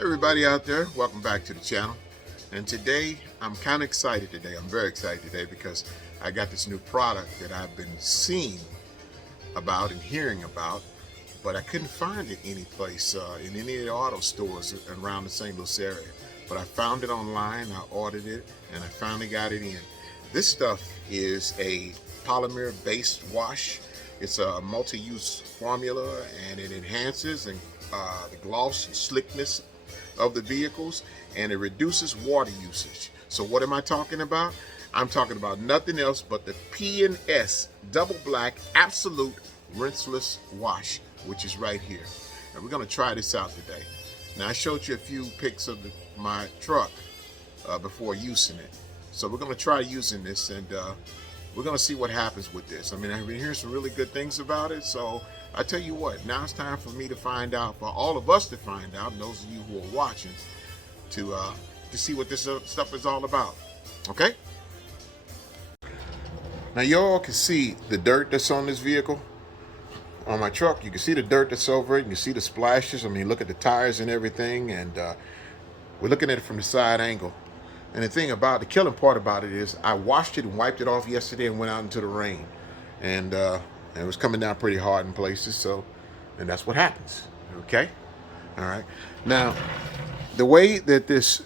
Everybody out there, welcome back to the channel. And today, I'm kind of excited today. I'm very excited today because I got this new product that I've been seeing about and hearing about, but I couldn't find it any place in any of the auto stores around the St. Louis area. But I found it online, I ordered it, and I finally got it in. This stuff is a polymer-based wash. It's a multi-use formula, and it enhances the gloss and slickness of the vehicles, and it reduces water usage. So what am I talking about? I'm talking about nothing else but the P&S Double Black Absolute Rinseless Wash, which is right here. And we're going to try this out today. Now, I showed you a few pics of my truck before using it. So we're going to try using this, and we're going to see what happens with this. I mean, I've been hearing some really good things about it. So I tell you what, now it's time for me to find out, for all of us to find out, and those of you who are watching, to see what this stuff is all about. Okay? Now you all can see the dirt that's on this vehicle, on my truck. You can see the dirt that's over it. You can see the splashes. I mean, look at the tires and everything, and we're looking at it from the side angle. And the killing part about it is I washed it and wiped it off yesterday and went out into the rain. And it was coming down pretty hard in places, and that's what happens, okay? All right. Now, the way that this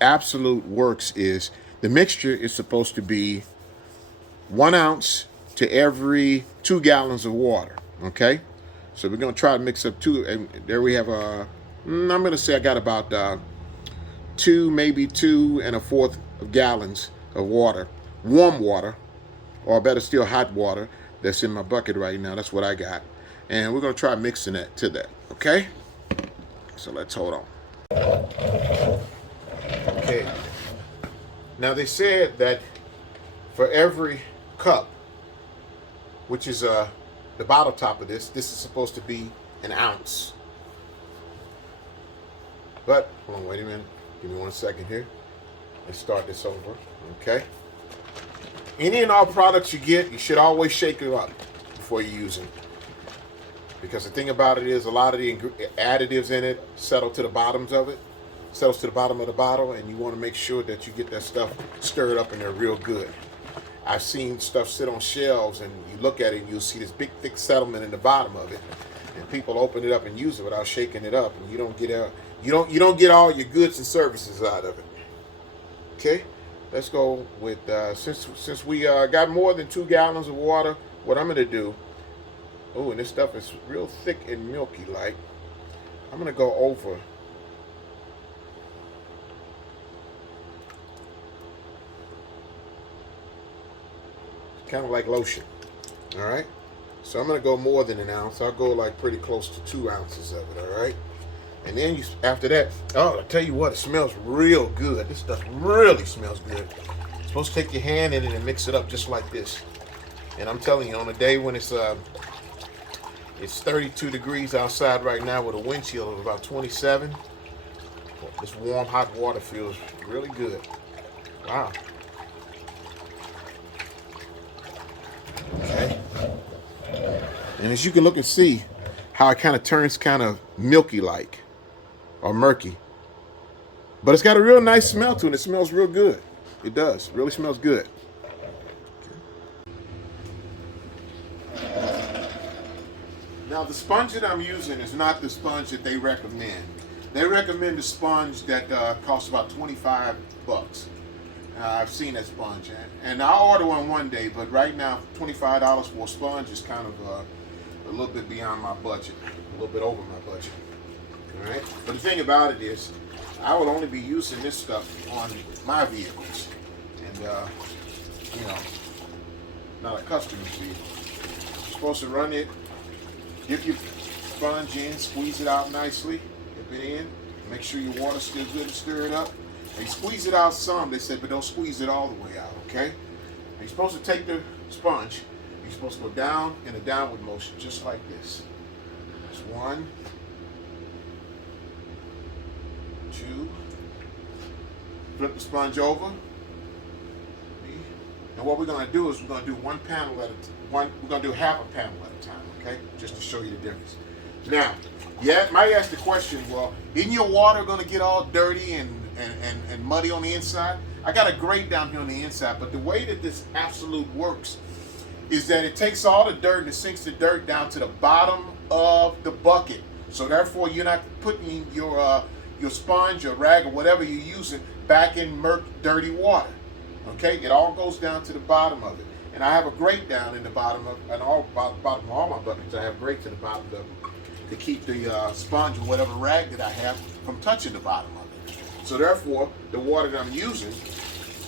Absolute works is the mixture is supposed to be 1 ounce to every 2 gallons of water, okay? So we're gonna try to mix up two, and there we have I'm gonna say I got about 2, maybe 2 1/4 gallons of water, warm water, or better still, hot water that's in my bucket right now. That's what I got. And we're going to try mixing that to that, okay? So let's hold on. Okay. Now they said that for every cup, which is the bottom top of this is supposed to be 1 ounce. But, hold on, wait a minute. Give me 1 second here. Let's start this over, okay? Any and all products you get, you should always shake it up before you use them. Because the thing about it is a lot of the additives in it settles to the bottom of the bottle, and you want to make sure that you get that stuff stirred up in there real good. I've seen stuff sit on shelves, and you look at it and you'll see this big thick settlement in the bottom of it. And people open it up and use it without shaking it up, and you don't get all your goods and services out of it. Okay? Let's go with, since we got more than 2 gallons of water, what I'm going to do, and this stuff is real thick and milky like, I'm going to go over kind of like lotion, all right? So I'm going to go more than 1 ounce. I'll go like pretty close to 2 ounces of it, all right? And then after that, I tell you what, it smells real good. This stuff really smells good. You're supposed to take your hand in it and mix it up just like this. And I'm telling you, on a day when it's 32 degrees outside right now with a wind chill of about 27, this warm, hot water feels really good. Wow. Okay. And as you can look and see how it kind of turns kind of milky like, or murky. But it's got a real nice smell to it. It smells real good. It does. It really smells good. Now the sponge that I'm using is not the sponge that they recommend. They recommend a sponge that costs about 25 bucks. I've seen that sponge, and I'll order one day, but right now $25 for a sponge is kind of a little bit beyond my budget, a little bit over my budget. All right, but the thing about it is, I will only be using this stuff on my vehicles, and not a customer's vehicle. You're supposed to run it, dip your sponge in, squeeze it out nicely, dip it in, make sure your water's still good and stir it up. They squeeze it out some, they said, but don't squeeze it all the way out, okay? And you're supposed to take the sponge, you're supposed to go down in a downward motion, just like this. That's 1, 2, flip the sponge over. And what we're gonna do is we're gonna do one panel at a time. We're gonna do half a panel at a time, okay? Just to show you the difference. Now, Yeah, it might ask the question, well, isn't your water going to get all dirty and muddy on the inside? I got a grate down here on the inside, but the way that this absolute works is that it takes all the dirt and it sinks the dirt down to the bottom of the bucket. So therefore, you're not putting your sponge or rag or whatever you're using back in dirty water. Okay, it all goes down to the bottom of it. And I have a grate down in the bottom of, bottom of all my buckets. I have grates at the bottom of them to keep the sponge or whatever rag that I have from touching the bottom of it. So therefore, the water that I'm using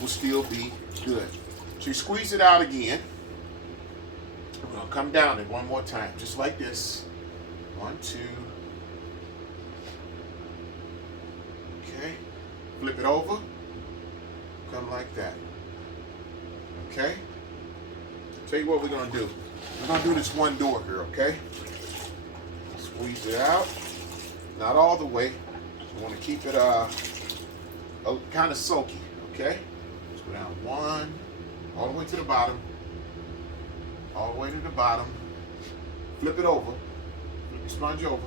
will still be good. So you squeeze it out again. We're gonna come down it one more time, just like this. 1, 2. Okay. Flip it over. Come like that. Okay. Tell you what we're gonna do. We're gonna do this one door here, okay? Squeeze it out. Not all the way. We want to keep it kind of soaky, okay? Let's go down 1, all the way to the bottom. All the way to the bottom. Flip it over. Flip the sponge over.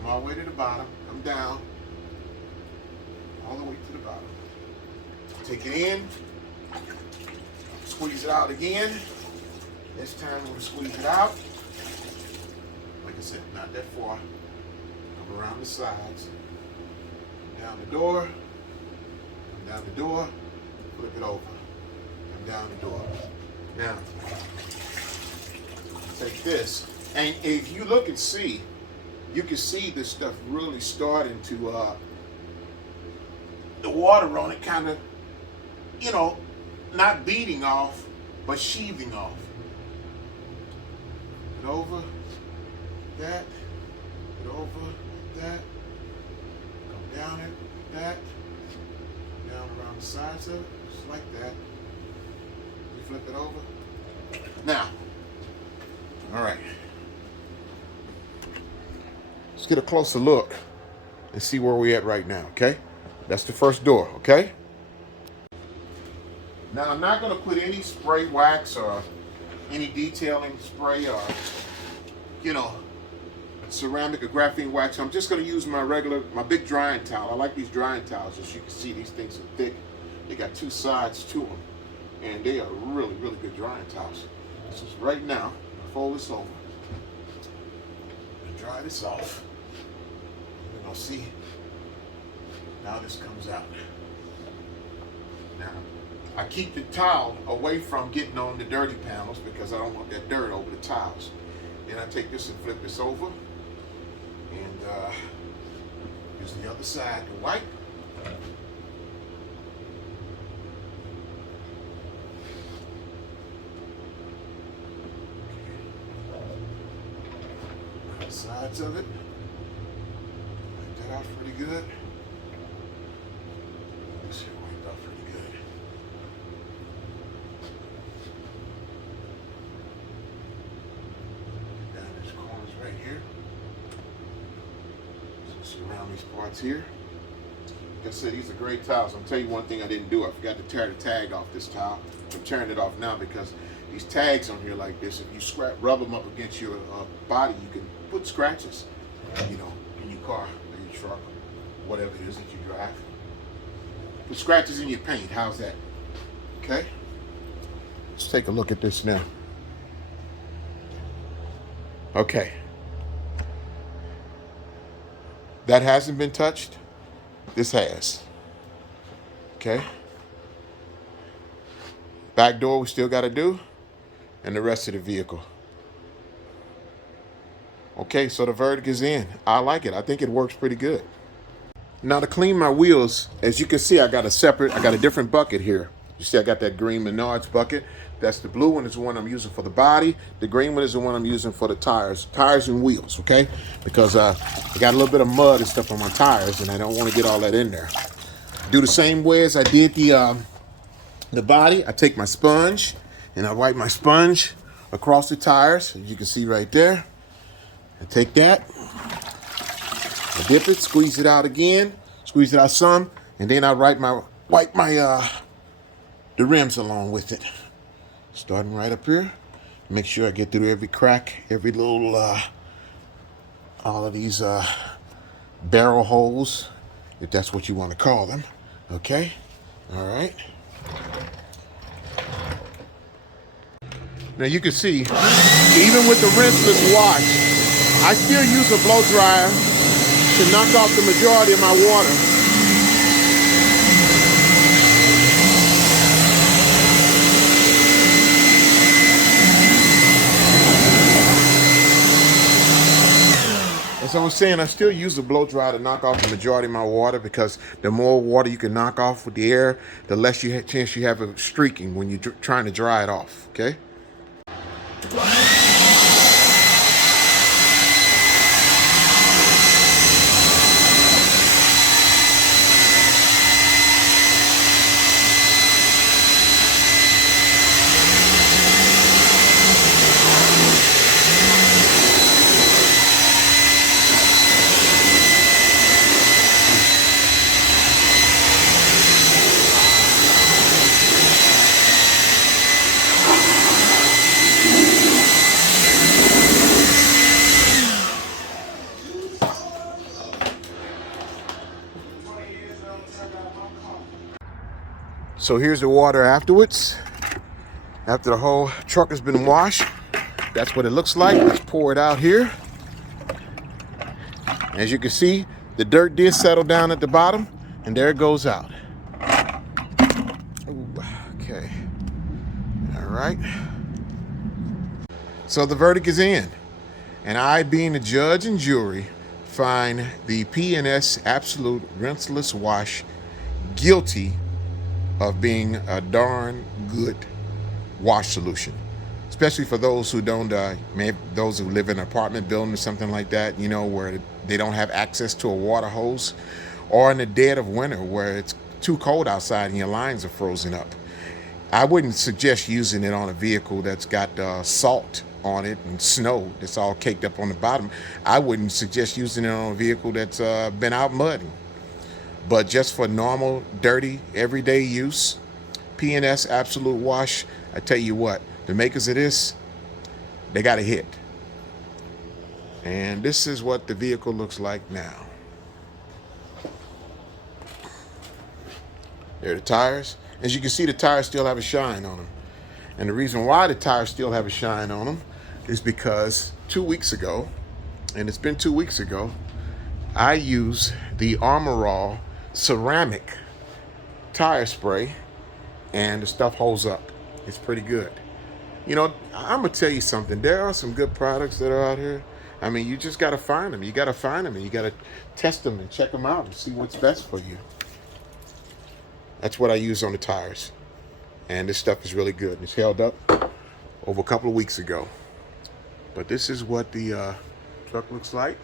Come all the way to the bottom. Come down. All the way to the bottom. Take it in. Squeeze it out again. This time we're going to squeeze it out. Like I said, not that far. Come around the sides. Come down the door. Come down the door. Flip it over. Come down the door. Now, take this, and if you look and see, you can see this stuff really starting to, the water on it kind of, you know, not beating off, but sheathing off. Put over that, put over that, come down it, that, down around the sides of it, just like that. You flip it over. Now, all right. Let's get a closer look and see where we're at right now, okay? That's the first door, okay? Now, I'm not going to put any spray wax or any detailing spray or, you know, ceramic or graphene wax. I'm just going to use my big drying towel. I like these drying towels. As you can see, these things are thick. They got 2 sides to them, and they are really, really good drying towels. So right now, fold this over and dry this off. We're going to see now this comes out. Now, I keep the towel away from getting on the dirty panels because I don't want that dirt over the tiles. Then I take this and flip this over and use the other side to wipe. Sides of it. Wipe that off pretty good. This here wiped off pretty good. Down these corners right here. So surround these parts here. Like I said, these are great towels. I'll tell you one thing I didn't do. I forgot to tear the tag off this towel. I'm tearing it off now because these tags on here like this, if you rub them up against your body, you can put scratches, you know, in your car or your truck, whatever it is that you drive. Put scratches in your paint. How's that? Okay. Let's take a look at this now. Okay. That hasn't been touched. This has. Okay. Back door we still got to do, and the rest of the vehicle. Okay, so the verdict is in. I like it. I think it works pretty good. Now to clean my wheels, as you can see, I got a different bucket here. You see I got that green Menards bucket. That's the blue one is the one I'm using for the body. The green one is the one I'm using for the tires and wheels, okay? Because I got a little bit of mud and stuff on my tires, and I don't want to get all that in there. Do the same way as I did the body. I take my sponge, and I wipe my sponge across the tires, as you can see right there. I take that, I dip it, squeeze it out again, squeeze it out some, and then I wipe my the rims along with it. Starting right up here, make sure I get through every crack, every little all of these barrel holes, if that's what you want to call them. Okay, all right. Now you can see, even with the rinseless wash, I still use a blow dryer to knock off the majority of my water. As I was saying, I still use the blow dryer to knock off the majority of my water, because the more water you can knock off with the air, the less chance you have of streaking when you're trying to dry it off, okay? So here's the water afterwards. After the whole truck has been washed, that's what it looks like. Let's pour it out here. As you can see, the dirt did settle down at the bottom, and there it goes out. Ooh, okay. All right. So the verdict is in, and I, being the judge and jury, find the P&S Absolute Rinseless Wash guilty of being a darn good wash solution, especially for those who don't, maybe those who live in an apartment building or something like that, you know, where they don't have access to a water hose, or in the dead of winter where it's too cold outside and your lines are frozen up. I wouldn't suggest using it on a vehicle that's got salt on it and snow that's all caked up on the bottom. I wouldn't suggest using it on a vehicle that's been out mudding. But just for normal, dirty, everyday use, P&S Absolute Wash, I tell you what, the makers of this, they got a hit. And this is what the vehicle looks like now. There are the tires. As you can see, the tires still have a shine on them. And the reason why the tires still have a shine on them is because 2 weeks ago, and it's been 2 weeks ago, I used the Armor All ceramic tire spray, and the stuff holds up. It's pretty good. You know, I'm gonna tell you something. There are some good products that are out here. I mean, you just gotta find them. You gotta find them, and you gotta test them and check them out and see what's best for you. That's what I use on the tires, and this stuff is really good. It's held up over a couple of weeks ago. But this is what the truck looks like.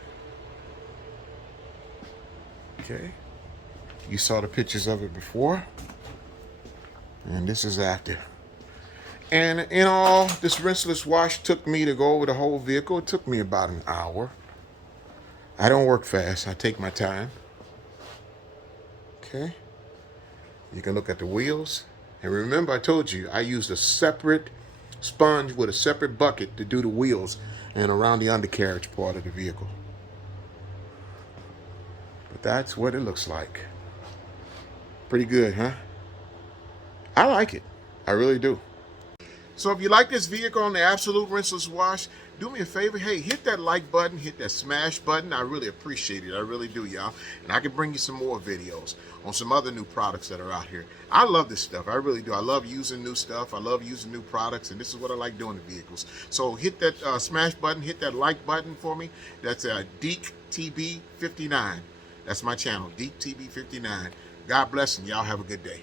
Okay. You saw the pictures of it before, and this is after. And in all, this rinseless wash took me to go over the whole vehicle. It took me about an hour. I don't work fast. I take my time. Okay. You can look at the wheels. And remember, I told you, I used a separate sponge with a separate bucket to do the wheels and around the undercarriage part of the vehicle. But that's what it looks like. Pretty good, huh? I like it. I really do. So if you like this vehicle on the Absolute Rinseless Wash, do me a favor. Hey, hit that like button, hit that smash button. I really appreciate it. I really do, y'all. And I can bring you some more videos on some other new products that are out here. I love this stuff. I really do. I love using new stuff. I love using new products. And this is what I like doing to vehicles. So hit that smash button, hit that like button for me. That's Deek TB59. That's my channel, Deek TB59. God bless, and y'all have a good day.